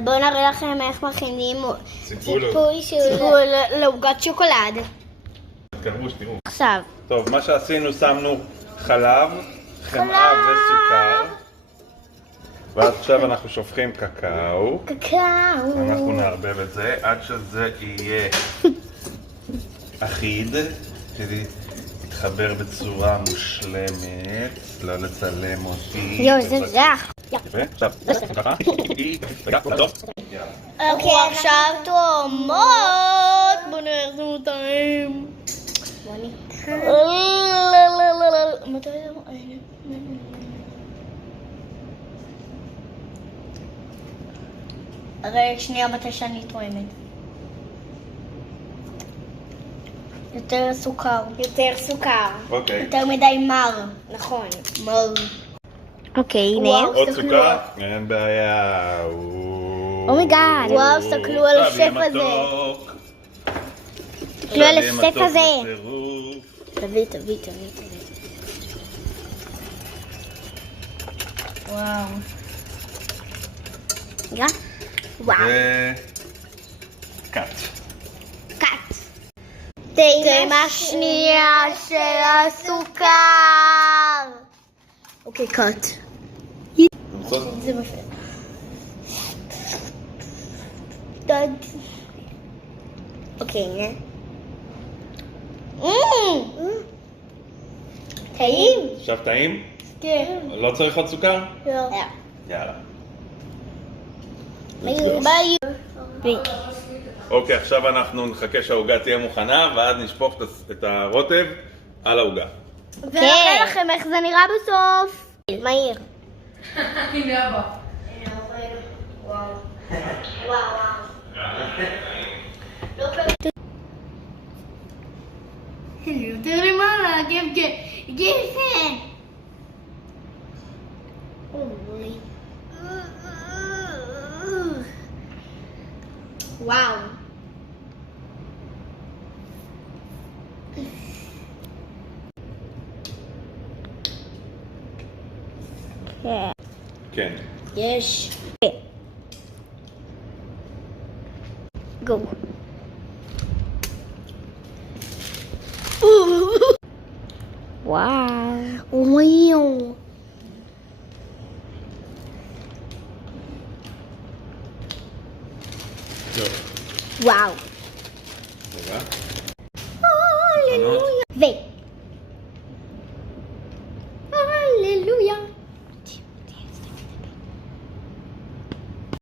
בואו נראה לכם איך מכינים ציפוי לעוגת שוקולד. תקרבו שתראו. עכשיו. טוב, מה שעשינו, שמנו חלב, חמאה וסוכר. ועכשיו אנחנו שופכים קקאו. אנחנו נערבב את זה עד שזה יהיה אחיד, כדי להתחבר בצורה מושלמת, לא לצלם אותי. יואו, זה זך. עכשיו, ככה. אוקיי, עכשיו תרומות. בואו נראה איך זה מותרים. בואו נקרא. מתי זה? הרי שנייה מתי שאני תואמת. יותר סוכר. יותר סוכר. אוקיי. יותר מדי מר. נכון. מר. אוקיי, הנה. עוד סוכר? אין בעיה. אומייגאד. וואו, תסתכלו על השף הזה. תסתכלו על השף הזה. תביא. וואו. רגע. וואו. קאט. טעימה שנייה של הסוכר. אוקיי, קאט. זה מפעיל. אוקיי, הנה. טעים? עכשיו טעים? כן. לא צריך עוד סוכר? לא. יאללה. ביי. אוקיי, עכשיו אנחנו נחכה שהעוגה תהיה מוכנה, ואז נשפוך את הרוטב על העוגה. ונראה לכם איך זה נראה בסוף. מהיר. הנה אבא. יותר למעלה, גפן. וואו. כן. יש. גו. וואו. טוב. וואו. רגע. הללויה.